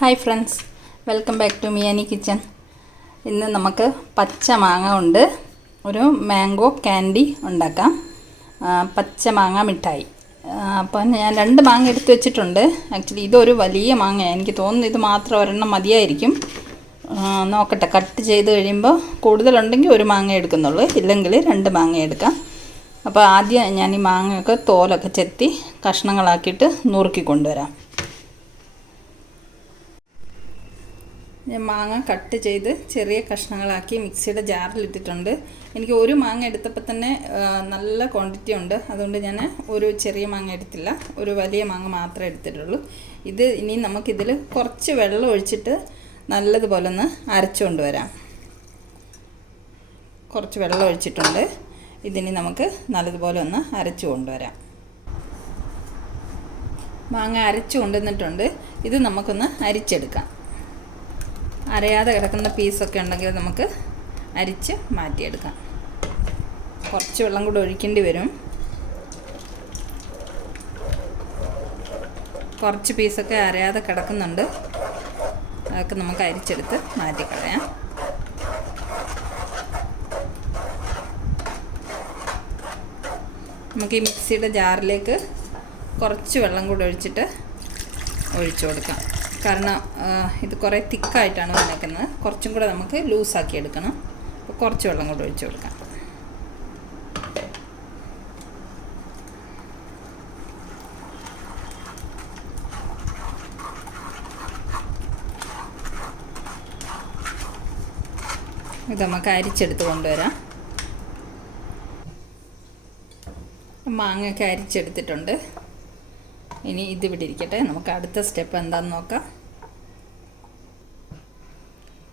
Hi friends, welcome back to Miyani kitchen. ഇന്ന് നമുക്ക് പച്ച മാങ്ങ കൊണ്ട് ഒരു മാംഗോ ക്യാൻഡി ഉണ്ടാക്കാം. പച്ച മാങ്ങ മിഠായി. അപ്പം ഞാൻ 2 മാങ്ങ എടുത്ത് വെച്ചിട്ടുണ്ട്. ആക്ച്വലി ഇതൊരു വലിയ മാങ്ങയാണ്. എനിക്ക് തോന്നുന്നു ഇത് മാത്രം ഒരെണ്ണം മതിയായിരിക്കും. നോക്കട്ടെ, കട്ട് ചെയ്ത് കഴിയുമ്പോൾ കൂടുതലുണ്ടെങ്കിൽ ഒരു മാങ്ങ എടുക്കുന്നുള്ളൂ, ഇല്ലെങ്കിൽ 2 മാങ്ങ എടുക്കാം. അപ്പോൾ ആദ്യം ഞാൻ ഈ മാങ്ങയൊക്കെ തോലൊക്കെ ചെത്തി കഷ്ണങ്ങളാക്കിയിട്ട് നുറുക്കി കൊണ്ടുവരാം. ഞാൻ മാങ്ങ കട്ട് ചെയ്ത് ചെറിയ കഷ്ണങ്ങളാക്കി മിക്സിയുടെ ജാറിലിട്ടിട്ടുണ്ട്. എനിക്ക് ഒരു മാങ്ങ എടുത്തപ്പോൾ തന്നെ നല്ല ക്വാണ്ടിറ്റി ഉണ്ട്. അതുകൊണ്ട് ഞാൻ ഒരു ചെറിയ മാങ്ങ എടുത്തില്ല, ഒരു വലിയ മാങ്ങ മാത്രമേ എടുത്തിട്ടുള്ളൂ. ഇനി നമുക്കിതിൽ കുറച്ച് വെള്ളം ഒഴിച്ചിട്ട് നല്ലതുപോലെ ഒന്ന് അരച്ചു കൊണ്ടുവരാം. കുറച്ച് വെള്ളം ഒഴിച്ചിട്ടുണ്ട്. ഇതിനി നമുക്ക് നല്ലതുപോലെ ഒന്ന് അരച്ചു കൊണ്ടുവരാം. മാങ്ങ അരച്ചു കൊണ്ടുവന്നിട്ടുണ്ട്. ഇത് നമുക്കൊന്ന് അരിച്ചെടുക്കാം. അരയാതെ കിടക്കുന്ന പീസൊക്കെ ഉണ്ടെങ്കിൽ നമുക്ക് അരിച്ച് മാറ്റിയെടുക്കാം. കുറച്ച് വെള്ളം കൂടി ഒഴിക്കേണ്ടി വരും. കുറച്ച് പീസൊക്കെ അരയാതെ കിടക്കുന്നുണ്ട്, അതൊക്കെ നമുക്ക് അരിച്ചെടുത്ത് മാറ്റിക്കളയാം. നമുക്ക് ഈ മിക്സിയുടെ ജാറിലേക്ക് കുറച്ച് വെള്ളം കൂടി ഒഴിച്ചു കൊടുക്കാം. കാരണം ഇത് കുറേ തിക്കായിട്ടാണ് വന്നേക്കുന്നത്. കുറച്ചും കൂടെ നമുക്ക് ലൂസാക്കി എടുക്കണം. അപ്പോൾ കുറച്ച് വെള്ളം കൂടെ ഒഴിച്ചു കൊടുക്കാം. ഇത് നമുക്ക് അരിച്ചെടുത്ത് കൊണ്ടുവരാം. മാങ്ങയൊക്കെ അരിച്ചെടുത്തിട്ടുണ്ട്. ഇനി ഇതിവിടെ ഇരിക്കട്ടെ. നമുക്ക് അടുത്ത സ്റ്റെപ്പ് എന്താണെന്ന് നോക്കാം.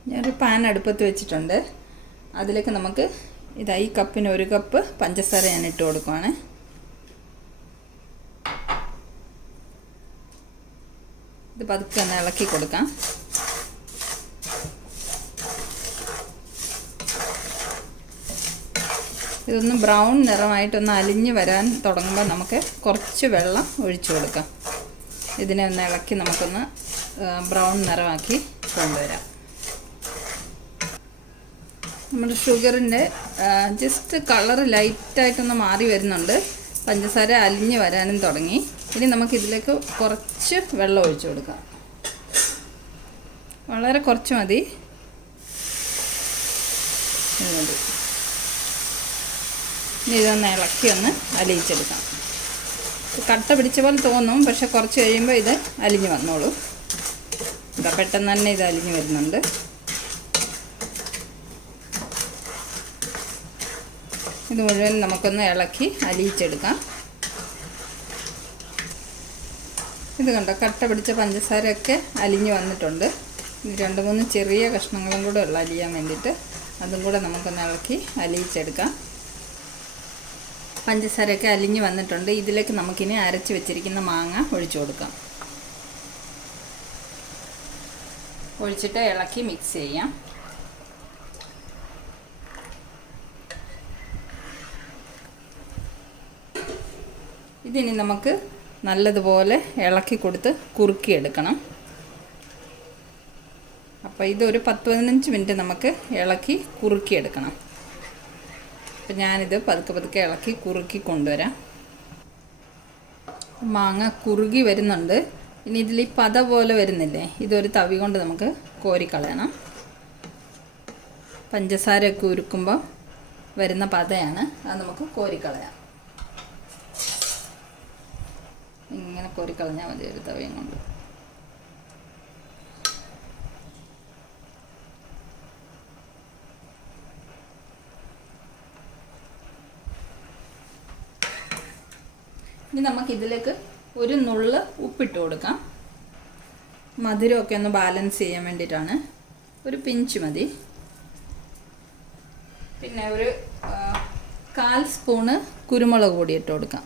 ഞാനൊരു പാൻ അടുപ്പത്ത് വെച്ചിട്ടുണ്ട്. അതിലേക്ക് നമുക്ക് ഈ കപ്പിന് 1 കപ്പ് പഞ്ചസാര ഞാൻ ഇട്ട് കൊടുക്കുവാണ്. ഇത് പതുക്കെ ഒന്ന് ഇളക്കി കൊടുക്കാം. ഇതൊന്ന് ബ്രൗൺ നിറമായിട്ടൊന്ന് അലിഞ്ഞ് വരാൻ തുടങ്ങുമ്പോൾ നമുക്ക് കുറച്ച് വെള്ളം ഒഴിച്ചു കൊടുക്കാം. ഇതിനെ ഒന്ന് ഇളക്കി നമുക്കൊന്ന് ബ്രൗൺ നിറമാക്കി കൊണ്ടുവരാം. നമ്മുടെ ഷുഗറിൻ്റെ ജസ്റ്റ് കളർ ലൈറ്റായിട്ടൊന്ന് മാറി വരുന്നുണ്ട്. പഞ്ചസാര അലിഞ്ഞ് വരാനും തുടങ്ങി. ഇനി നമുക്കിതിലേക്ക് കുറച്ച് വെള്ളം ഒഴിച്ചു കൊടുക്കാം. വളരെ കുറച്ച് മതി. ഇനി ഇതൊന്ന് ഇളക്കി ഒന്ന് അലിയിച്ചെടുക്കാം. കട്ട പിടിച്ച പോലെ തോന്നും, പക്ഷെ കുറച്ച് കഴിയുമ്പോൾ ഇത് അലിഞ്ഞ് വന്നോളൂ. പെട്ടെന്ന് തന്നെ ഇത് അലിഞ്ഞ് വരുന്നുണ്ട്. ഇത് മുഴുവൻ നമുക്കൊന്ന് ഇളക്കി അലിയിച്ചെടുക്കാം. ഇത് കണ്ടോ, കട്ട പിടിച്ച പഞ്ചസാരയൊക്കെ അലിഞ്ഞ് വന്നിട്ടുണ്ട്. ഇനി 2-3 ചെറിയ കഷ്ണങ്ങളും കൂടെ ഉള്ള അലിയാൻ വേണ്ടിയിട്ട് അതും കൂടെ നമുക്കൊന്ന് ഇളക്കി അലിയിച്ചെടുക്കാം. പഞ്ചസാരയൊക്കെ അലിഞ്ഞ് വന്നിട്ടുണ്ട്. ഇതിലേക്ക് നമുക്കിനി അരച്ച് വെച്ചിരിക്കുന്ന മാങ്ങ ഒഴിച്ചു കൊടുക്കാം. ഒഴിച്ചിട്ട് ഇളക്കി മിക്സ് ചെയ്യാം. ഇതിനി നമുക്ക് നല്ലതുപോലെ ഇളക്കി കൊടുത്ത് കുറുക്കിയെടുക്കണം. അപ്പോൾ ഇതൊരു 10-15 മിനിറ്റ് നമുക്ക് ഇളക്കി കുറുക്കിയെടുക്കണം. അപ്പം ഞാനിത് പതുക്കെ ഇളക്കി കുറുക്കി കൊണ്ടുവരാം. മാങ്ങ കുറുകി വരുന്നുണ്ട്. ഇനി ഇതിൽ ഈ പത പോലെ വരുന്നില്ലേ, ഇതൊരു തവി കൊണ്ട് നമുക്ക് കോരിക്കളയണം. പഞ്ചസാരയൊക്കെ ഉരുക്കുമ്പോൾ വരുന്ന പതയാണ്, അത് നമുക്ക് കോരിക്കളയാം. ഇങ്ങനെ കോരിക്കളഞ്ഞാൽ മതി ഒരു തവിയും കൊണ്ട്. ഇനി നമുക്കിതിലേക്ക് ഒരു നുള്ള് ഉപ്പിട്ട് കൊടുക്കാം. മധുരമൊക്കെ ഒന്ന് ബാലൻസ് ചെയ്യാൻ വേണ്ടിയിട്ടാണ്. ഒരു പിഞ്ച് മതി. പിന്നെ ഒരു 1/4 സ്പൂണ് കുരുമുളക് പൊടി ഇട്ട് കൊടുക്കാം.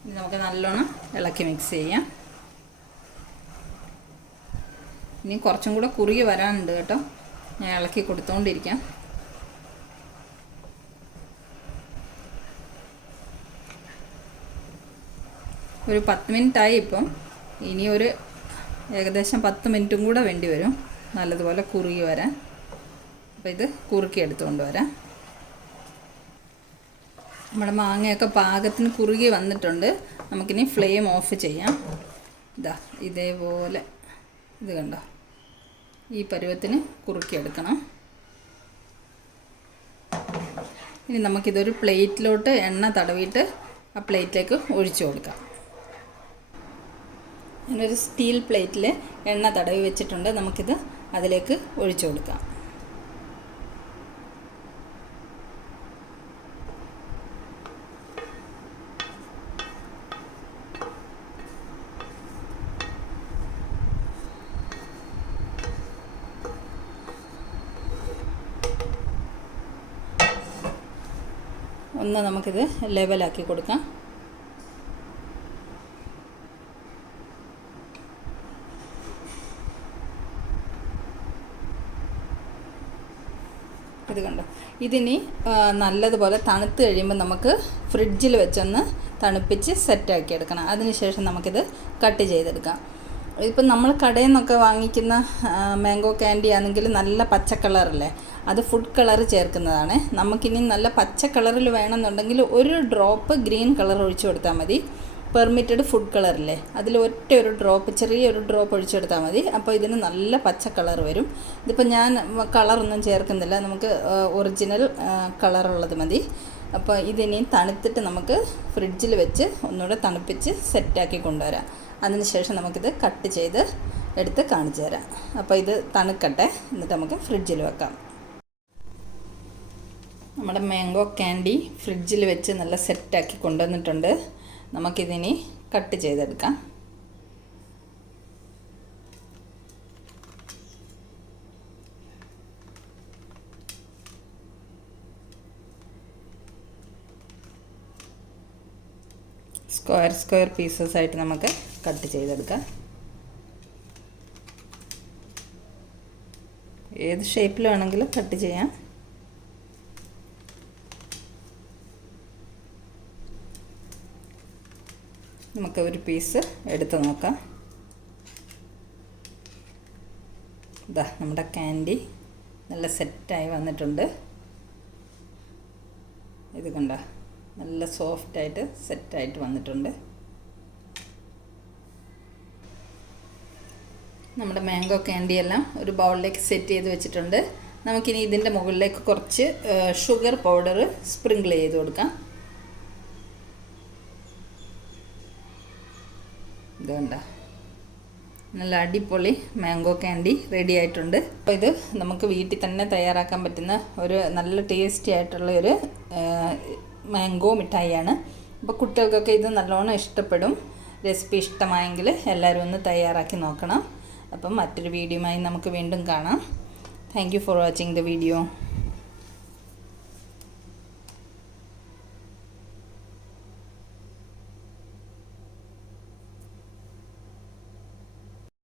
ഇനി നമുക്ക് നല്ലോണം ഇളക്കി മിക്സ് ചെയ്യാം. ഇനി കുറച്ചും കൂടെ കുറുകി വരാനുണ്ട് കേട്ടോ. ഞാൻ ഇളക്കി കൊടുത്തുകൊണ്ടിരിക്കാം. ഒരു 10 മിനിറ്റായി ഇപ്പം. ഇനി ഒരു ഏകദേശം 10 മിനിറ്റും കൂടെ വേണ്ടി വരും നല്ലതുപോലെ കുറുകി വരാൻ. അപ്പോൾ ഇത് കുറുക്കി എടുത്തുകൊണ്ട് വരാം. നമ്മുടെ മാങ്ങയൊക്കെ പാകത്തിന് കുറുകി വന്നിട്ടുണ്ട്. നമുക്കിനി ഫ്ലെയിം ഓഫ് ചെയ്യാം. ഇതാ ഇതേപോലെ ഇത് കണ്ടോ, ഈ പരുവത്തിന് കുറുക്കിയെടുക്കണം. ഇനി നമുക്കിതൊരു പ്ലേറ്റിലോട്ട് എണ്ണ തടവിയിട്ട് ആ പ്ലേറ്റിലേക്ക് ഒഴിച്ചു കൊടുക്കാം. ഞാനൊരു സ്റ്റീൽ പ്ലേറ്റിൽ എണ്ണ തടവി വെച്ചിട്ടുണ്ട്. നമുക്കിത് അതിലേക്ക് ഒഴിച്ചു കൊടുക്കാം. ഒന്ന് നമുക്കിത് ലെവലാക്കി കൊടുക്കാം. ഇത് കണ്ടോ, ഇതിനി നല്ലതുപോലെ തണുത്ത് കഴിയുമ്പോൾ നമുക്ക് ഫ്രിഡ്ജിൽ വെച്ചൊന്ന് തണുപ്പിച്ച് സെറ്റാക്കി എടുക്കണം. അതിനുശേഷം നമുക്കിത് കട്ട് ചെയ്തെടുക്കാം. ഇപ്പം നമ്മൾ കടയിൽ നിന്നൊക്കെ വാങ്ങിക്കുന്ന മാംഗോ ക്യാൻഡി ആണെങ്കിൽ നല്ല പച്ച കളറല്ലേ, അത് ഫുഡ് കളർ ചേർക്കുന്നതാണ്. നമുക്കിനി നല്ല പച്ച കളറിൽ വേണമെന്നുണ്ടെങ്കിൽ ഒരു ഡ്രോപ്പ് ഗ്രീൻ കളർ ഒഴിച്ചു കൊടുത്താൽ മതി. പെർമിറ്റഡ് ഫുഡ് കളറില്ലേ, അതിൽ ഒരു ഡ്രോപ്പ്, ചെറിയൊരു ഡ്രോപ്പ് ഒഴിച്ചെടുത്താൽ മതി. അപ്പോൾ ഇതിന് നല്ല പച്ച കളർ വരും. ഇതിപ്പോൾ ഞാൻ കളറൊന്നും ചേർക്കുന്നില്ല, നമുക്ക് ഒറിജിനൽ കളറുള്ളത് മതി. അപ്പോൾ ഇതിനി തണുത്തിട്ട് നമുക്ക് ഫ്രിഡ്ജിൽ വെച്ച് ഒന്നുകൂടെ തണുപ്പിച്ച് സെറ്റാക്കി കൊണ്ടുവരാം. അതിനുശേഷം നമുക്കിത് കട്ട് ചെയ്ത് എടുത്ത് കാണിച്ചു തരാം. അപ്പോൾ ഇത് തണുക്കട്ടെ, എന്നിട്ട് നമുക്ക് ഫ്രിഡ്ജിൽ വെക്കാം. നമ്മുടെ മാംഗോ ക്യാൻഡി ഫ്രിഡ്ജിൽ വെച്ച് നല്ല സെറ്റാക്കി കൊണ്ടുവന്നിട്ടുണ്ട്. നമുക്കിതിനി കട്ട് ചെയ്തെടുക്കാം. സ്ക്വയർ പീസസ് ആയിട്ട് നമുക്ക് കട്ട് ചെയ്തെടുക്കാം. ഏത് ഷേപ്പിൽ വേണമെങ്കിലും കട്ട് ചെയ്യാം. നമുക്ക് ഒരു പീസ് എടുത്ത് നോക്കാം. ഇതാ നമ്മുടെ ക്യാൻഡി നല്ല സെറ്റായി വന്നിട്ടുണ്ട്. ഇത് കണ്ടോ, നല്ല സോഫ്റ്റായിട്ട് സെറ്റായിട്ട് വന്നിട്ടുണ്ട്. നമ്മുടെ മാംഗോ ക്യാൻഡി എല്ലാം ഒരു ബൗളിലേക്ക് സെറ്റ് ചെയ്ത് വെച്ചിട്ടുണ്ട്. നമുക്കിനി ഇതിൻ്റെ മുകളിലേക്ക് കുറച്ച് ഷുഗർ പൗഡർ സ്പ്രിങ്കിൾ ചെയ്ത് കൊടുക്കാം. ഇതുകൊണ്ട നല്ല അടിപൊളി മാംഗോ ക്യാൻഡി റെഡി ആയിട്ടുണ്ട്. അപ്പോൾ ഇത് നമുക്ക് വീട്ടിൽ തന്നെ തയ്യാറാക്കാൻ പറ്റുന്ന ഒരു നല്ല ടേസ്റ്റി ആയിട്ടുള്ള ഒരു മാംഗോ മിഠായിയാണ്. അപ്പോൾ കുട്ടികൾക്കൊക്കെ ഇത് നല്ലോണം ഇഷ്ടപ്പെടും. റെസിപ്പി ഇഷ്ടമായെങ്കിൽ എല്ലാവരും ഒന്ന് തയ്യാറാക്കി നോക്കണം. അപ്പം മറ്റൊരു വീഡിയോയുമായി നമുക്ക് വീണ്ടും കാണാം. Thank you for watching the video.